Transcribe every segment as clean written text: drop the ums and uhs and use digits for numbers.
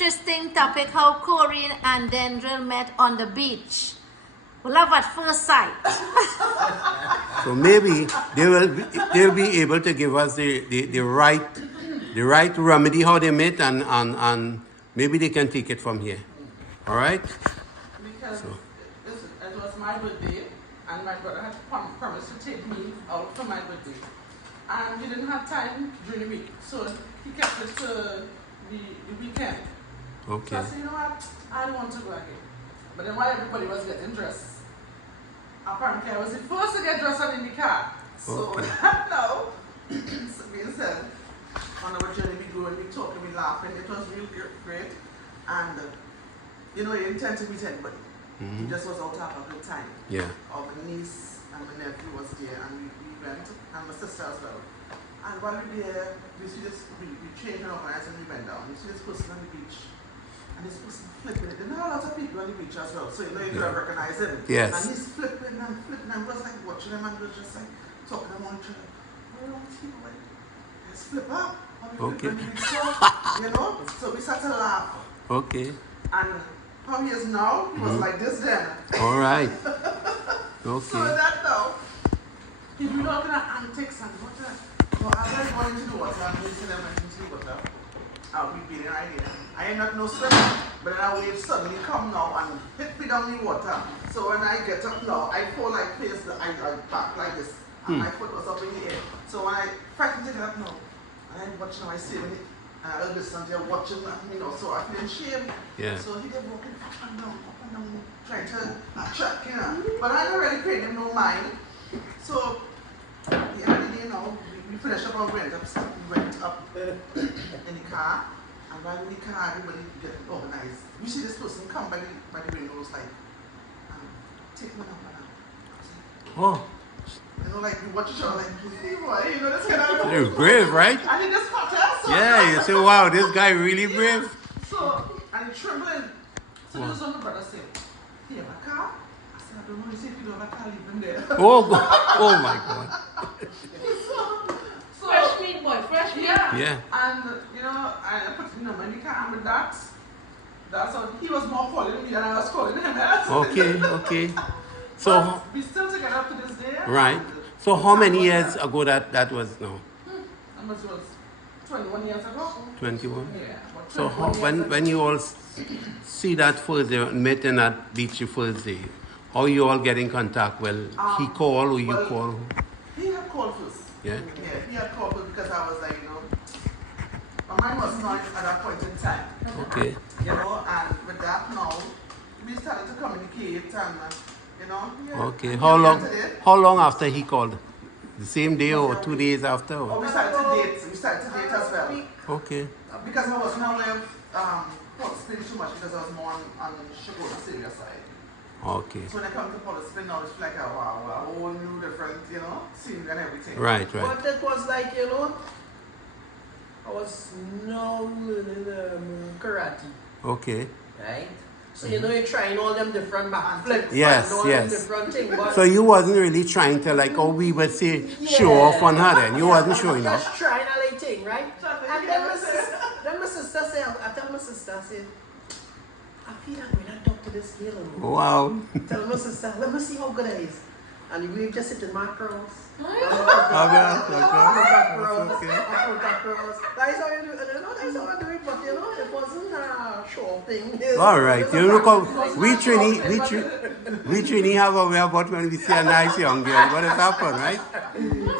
interesting topic, how Corinne and Dendril met on the beach. Love at first sight. So maybe they'll be able to give us the right remedy how they met, and maybe they can take it from here. All right? Because it was my birthday, and my brother had promised to take me out for my birthday. And he didn't have time during the week, so he kept it to the weekend. Okay. So I said, you know what, I don't want to go again. But then while everybody was getting dressed, apparently I was the first to get dressed in the car. So Okay. now, so being said, on our journey we go and we talk and we laugh, and it was real great. And you know, you intend to meet anybody. Mm-hmm. It just was out to have a good time. Yeah. Our niece and my nephew was there, and we went, and my sister as well. And while we were there, we changed our minds and we went down. You see this person on the beach, and this person flipping it. There are a lot of people on the beach as well, so you know you could have recognized him. Yes. And he's flipping and flipping, and was like watching him, and was just like talking among each other. Where are these people? Let's flip up. And we Okay. flip and we talk, you know? So we started to laugh. Okay. And how he is now, he was like this then. All right. Okay. So that now, he's been looking at antics and what the. So as I go into the water, I'm using them into the water. I'll be beating right here. I ain't not no swimmer, but then a wave suddenly come now and hit me down the water. So when I get up now, I fall like face, I back like this. And my foot was up in the air. So when I practice it up now, and I watch now, I see him. And I listen to watching, you know, so I feel shame. Yeah. So he kept walking up and down, trying to attract, you know. But I don't really pay him no mind. So the end of the day now, we finished up our went up in the car, and while in the car, everybody getting organized. We see this person come by the windows like, take my number now. Oh, You know, like we watch each other like, hey boy, you know, this kind of. they're brave, right? And he just got there, so. Yeah, you say, wow, this guy really brave. So, and he trembling. So this is what my brother said. Do you have a car? I said, I don't know. He said, if you don't have a car, leave him there. Oh, God. Oh my God. So, Fresh meat, boy, fresh meat. yeah. Yeah. And, you know, I put the number in the car, and with that, that's how he was more calling me than I was calling him. Okay, okay. So, But we still together up to this day. right. So how many years ago that was now? How much was 21 years ago? 21? Yeah. About So 21 years ago. when you all see that first day, met in that beach the first day, how you all get in contact? Well, he call or you well, call? He had called first. Yeah? Yeah, he had called first because I was like, you know, my mind was not at that point in time. Okay. You know, and with that now, we started to communicate and, you know. Yeah, Okay. and How we long? entered it. How long after he called? The same day or 2 days after? Oh, Or? we started to date. We started to date as well. Okay. Because I wasn't aware of Port Spring too much because I was more on Sugar, the serious side. Okay. So when I come to Port Spring now, it's like a wow, a whole new different, you know, scene and everything. Right, right. But it was like, you know, I was now learning karate, Okay. right? So you know you're trying all them different backflips Yes, and all yes. them different things. But So you wasn't really trying to like, oh, we would say, show off on her then. You wasn't showing off. just trying a little thing, right? And then my sister said, I tell my sister, I said, I feel like when I talk to this girl, Wow. tell my sister, let me see how good it is. And we just sit in my cross. Okay. Okay. That's how you do it. You know, that's how I do it, but you know, it wasn't a show thing. All right. You look up. We Trini have a way about when we see a nice young girl. What has happened, right?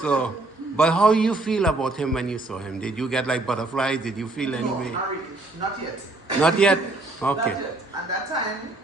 So, but how you feel about him when you saw him? Did you get like butterflies? Did you feel any No, way? not really. Not yet. Not yet? Not Okay. yet. At that time,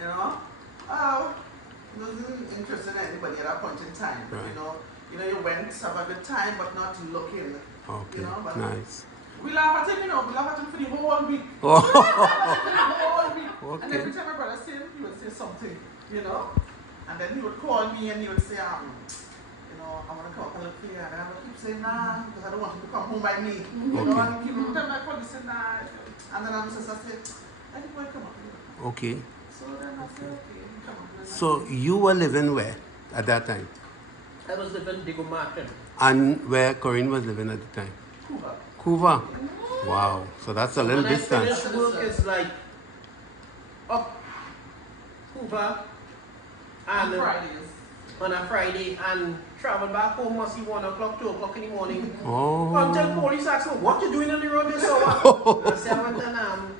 you know, wasn't interested in anybody at that point in time. Right. You went to have a good time, but not looking. Okay. You know, but Nice. we laugh at him, you know, we laugh at him for the whole week. Oh. For the whole week. And Okay. every time my brother see him, he would say something, you know. And then he would call me and he would say, you know, I want to come up and look here. And I would keep saying, nah, because I don't want him to come home by me. You know, Okay. and people would tell my police, say, nah. And then my sister said, let the boy come up here. Okay. So then I said, okay, come up. So you were living where at that time? I was living in Digo Martin. And where Corinne was living at the time? Cuba. Cuba. Wow. So that's a little When I distance. finish work, it's like up Hoover On and Fridays. on a Friday and travel back home must be 1 o'clock, 2 o'clock in the morning. Oh. Until police ask me, what you doing on the road this hour? I say, I went and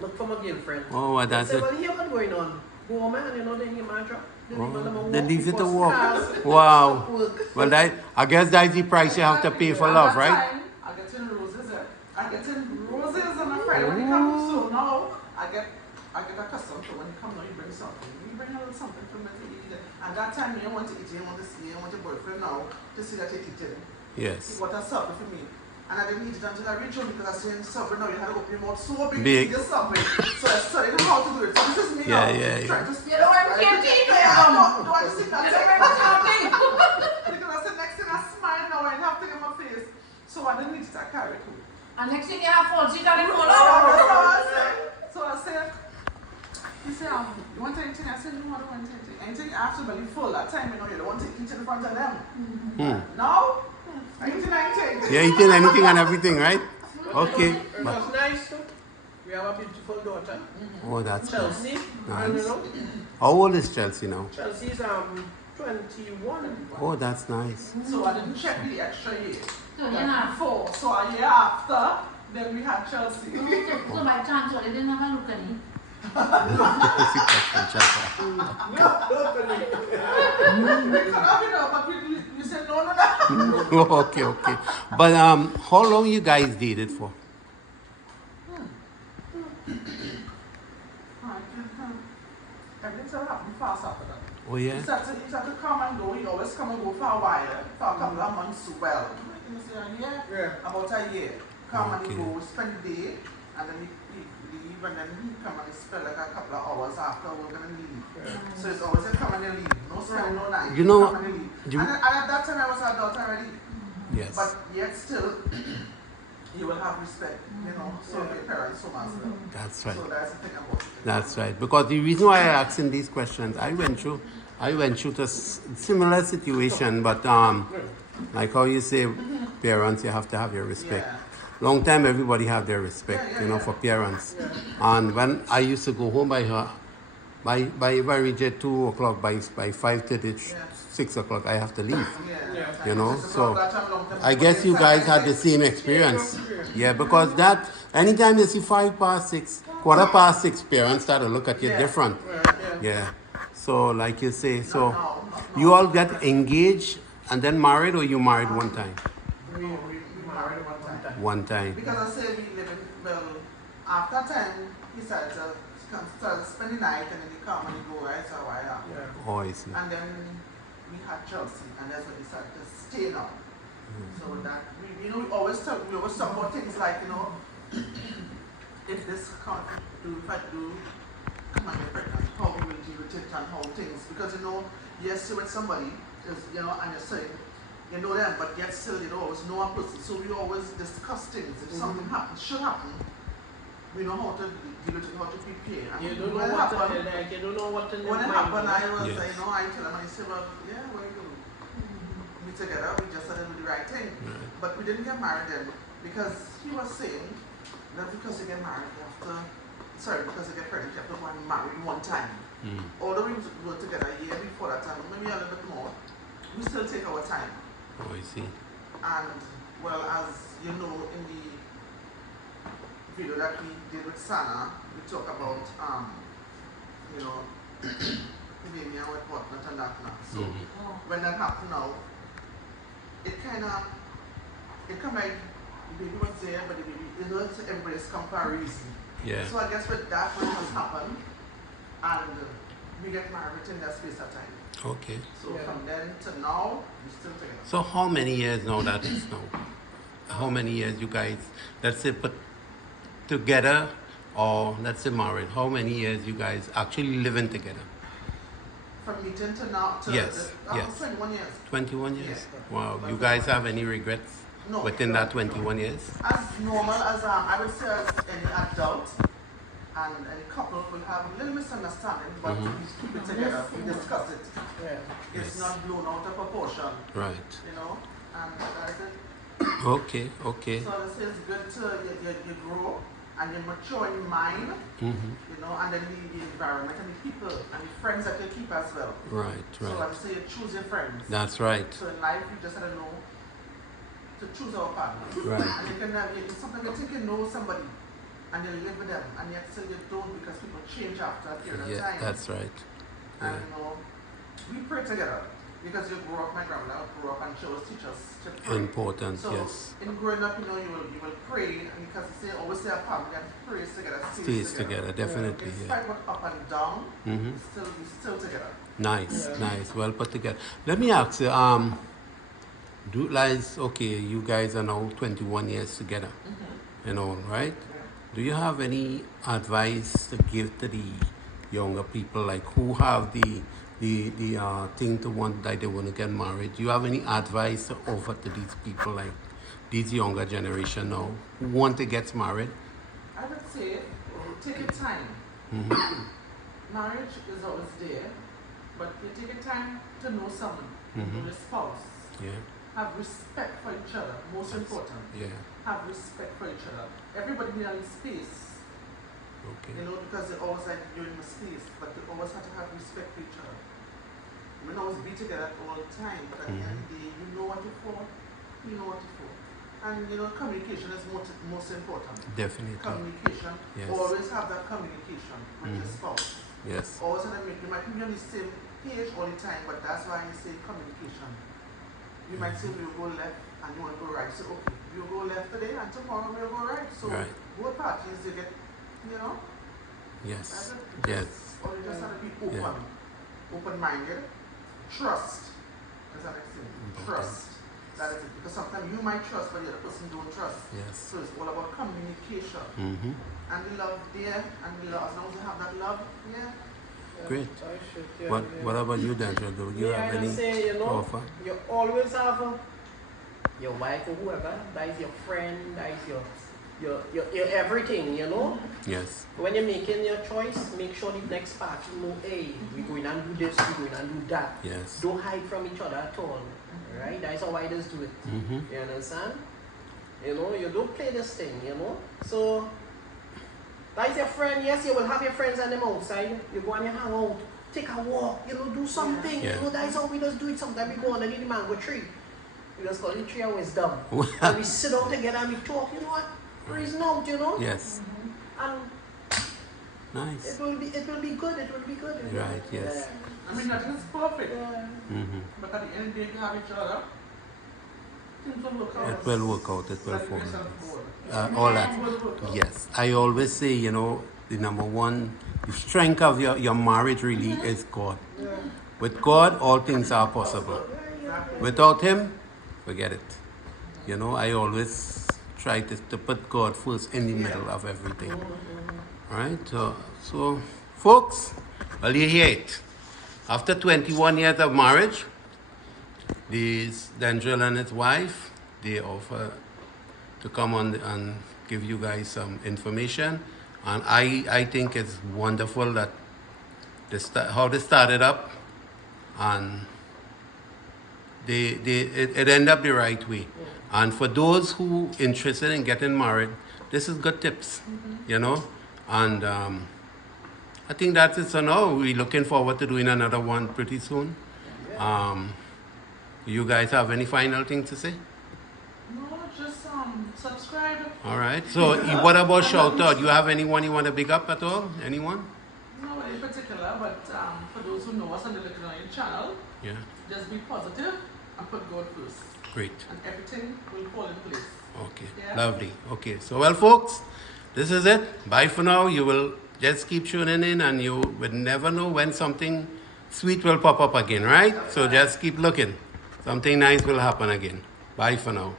look for my girlfriend. Oh, well, that's I say, it. well, here what's going on? Go home and you know, they hear my drop. They leave them They walk leave it to because walk. cars Wow. work. Well, I guess that's the price you have to pay for At love, that right? time, I get in roses. I get in roses on a Friday when you come. So now I get accustomed to when you come now you bring something. You bring a little something for me to eat. And that time you want to eat, you want to see, you want your boyfriend now to see that you're eating. Yes. What a supper for me. And I didn't eat it until I reached home because I see in supper now you had to open your mouth so big, Big. to eat the supper. So I studied how to do it. So this is me Yeah, now. yeah, yeah. Trying to You don't want to hear tea, Yeah, ma'am. no, I just sit down. You don't want to hear tea. Because I said next thing I smile now and have thing in my face. So I didn't eat it, I carried it home. And next thing you have false teeth and the Oh, cola. so I said, he said, you want anything? I said, no, I don't want anything. Anything after belly full. That time, you know, you don't want to eat in front of them. Now, I eat anything. You're eating anything and everything, right? Okay. It was nice too. We have a beautiful daughter, Oh, that's good. Chelsea. And, Nice. you know, How old is Chelsea now? Chelsea's 21. Oh, that's nice. So I didn't check the extra year. So, you know, Four. So a year after, then we had Chelsea. so by chance, they didn't have a look at it. We could have, you know, but we said no. Okay. But how long you guys dated for? Everything started happening fast after that. Oh, yeah? He started to come and go. He always come and go for a while, for a couple of months. Well, you say a year? Yeah. About a year. Come and Okay. go, spend the day, and then he leave, and then he come and spend like a couple of hours after we're gonna leave. So it's always a come and a leave. No spend, no night. You know, come and leave. you- And at that time I was an adult already. Yes. But yet still, you will have respect, you know, so of your parents, so much. That's right. So that's the thing about it. That's right. Because the reason why I asking these questions, I went through to similar situation, but like how you say, parents, you have to have your respect. Yeah. Long time, everybody have their respect, you know, for parents. And when I used to go home by her, by very jet 2 o'clock, by 5:30, 6 o'clock, I have to leave. Yeah. You know, It's so about that time, long time I before guess they you guys start had the same experience. Yeah, because that anytime you see 5 past 6, quarter past 6, parents start to look at you Yeah. different. Yeah. So like you say, so No. you all get engaged and then married, or you married one time? We married one time. One time. Because I say we live in, well, after time, he started to spend the night and then he come and he go, right, so why not? Oh, I see. And then we had Chelsea, and that's when he started to stay now. So that, we always talk about things like, you know, if this can't do, if I do, come and get pregnant, how we will deal with it and how things, because, you know, yes, with somebody, is, you know, and you're saying, you know them, but yet still you don't always know a person. So we always discuss things. If something happens, should happen, we know how to deal with it, how to prepare. And You don't know when it what to happened, like, you don't know what to when it happened, I was, Yes. you know, I tell him, I say, well, yeah, what you do? We together, we just started with the right thing. But we didn't get married then, because he was saying that because you get married, because you get pregnant, you have to go and marry one time. Although we were together a year before that time, maybe a little bit more, we still take our time. Oh, I see. And, well, as you know, in the video that we did with Sana, we talk about, you know, baby and with whatnot and that now. So, when that happened now, it kind of like, the baby was there, but the baby, you know, everybody's come for a reason. Yeah. So I guess with that, when it has happened, and we get married within that space of time. Okay. So from then to now, we still together. So how many years now that is now? How many years you guys, let's say, put together, or let's say married? How many years you guys actually living together? From meeting to now, to Yes, yes. 21 years. 21 years. Yeah. Wow. You guys have any regrets No. within that 21 years? As normal as I would say as any adult and any couple will have a little misunderstanding, but we keep it together, we discuss it. It's Yes. not blown out of proportion, Right. you know, and that's it. Okay, okay. So I say it's good to you grow and you mature in mind, you know, and then the environment and the people and the friends that you keep as well. Right, So I right. say you choose your friends. That's right. So in life you just have to know to choose our partners. Right. And you can have, sometimes you think you know somebody and you live with them and yet still you don't because people change after a period of Yeah, time. that's right. And Yeah. you know, we pray together because you grew up, my grandmother grew up and she always teach us to pray. Important, So yes. in growing up, you know, you will pray and because they say always say a family and prays together, Stays together, definitely, In yeah. spite of what up and down, Mm-hmm. we still together. Nice, Yeah. nice. Well put together. Let me ask you, do like, okay, you guys are now 21 years together, you know, right? Do you have any advice to give to the younger people, like who have the thing to want that they want to get married? Do you have any advice to offer to these people, like these younger generation now who want to get married? I would say take your time. Marriage is always there, but you take your time to know someone, know your spouse. Yeah, Have respect for each other, most important. yeah, Have respect for each other. Everybody needs space, okay, you know, because they always like you're in a space, but they always have to have respect for each other. We don't always be together all the time, but at the end of the day, you know what you're for, you know what you're for. And you know, communication is most important. definitely, Communication. Yes. Always have that communication with your spouse. yes, Always have to make, you might be on the same page all the time, but that's why you say communication. You might say we'll go left and you want to go right. So okay, we'll go left today and tomorrow we'll go right. So Right. both parties they get, you know, yes, that's it. yes, Or you just have to be open, Yeah. open-minded. Trust is the next thing. Trust. That is it. Because sometimes you might trust, but the other person don't trust. yes. So it's all about communication. Mm-hmm. And the love there, and the love, as long as you have that love, yeah. Great. I should, yeah, What yeah. What about you, Daniel? Do you Yeah, have I any just say, you to know, offer? you always have your wife or whoever, that is your friend, that is your everything, you know. Yes, When you're making your choice, make sure the next party know, hey, we're going and do this, we're going and do that. yes. Don't hide from each other at all, right? That's how writers do it. Mm-hmm. You understand? You know, you don't play this thing, you know. So, that is your friend. Yes, you will have your friends on them outside. You go and you hang out, take a walk, you know, do something. Yeah. You know, that is how we just do it. Sometimes we go underneath the mango tree. We just call it tree of wisdom. And we sit down together and we talk, you know what? Reason out, you know. Yes, And nice. it will be good. It will be good. You know? Right, yes. I mean, nothing is perfect. Yeah. Mm-hmm. But at the end of the day, if you have each other, things will work out. It will work out. It will Like fall. yourself forward. All It that. will work out. Yes, I always say, you know, the number one, the strength of your marriage really is God. Yeah. With God, all things are possible. Exactly. Without Him, forget it. You know, I always try to put God first in the middle of everything. All right? So, folks, well, you hear it. After 21 years of marriage, these Dendril and his wife, they offer to come on and give you guys some information. And I think it's wonderful that how they started up, and it ended up the right way. And for those who interested in getting married, this is good tips, you know. And I think that's it. So now we're looking forward to doing another one pretty soon. You guys have any final thing to say? No, just subscribe. All right. So what about shout out? You have anyone you want to big up at all? Anyone? No, in particular, but for those who know us and they're looking on your channel, Yeah. just be positive and put God first, Great. and everything will fall in place. Okay. Yeah. Lovely. Okay. So well, folks, this is it. Bye for now. You will just keep tuning in, and you would never know when something sweet will pop up again, right? So just keep looking. Something nice will happen again. Bye for now.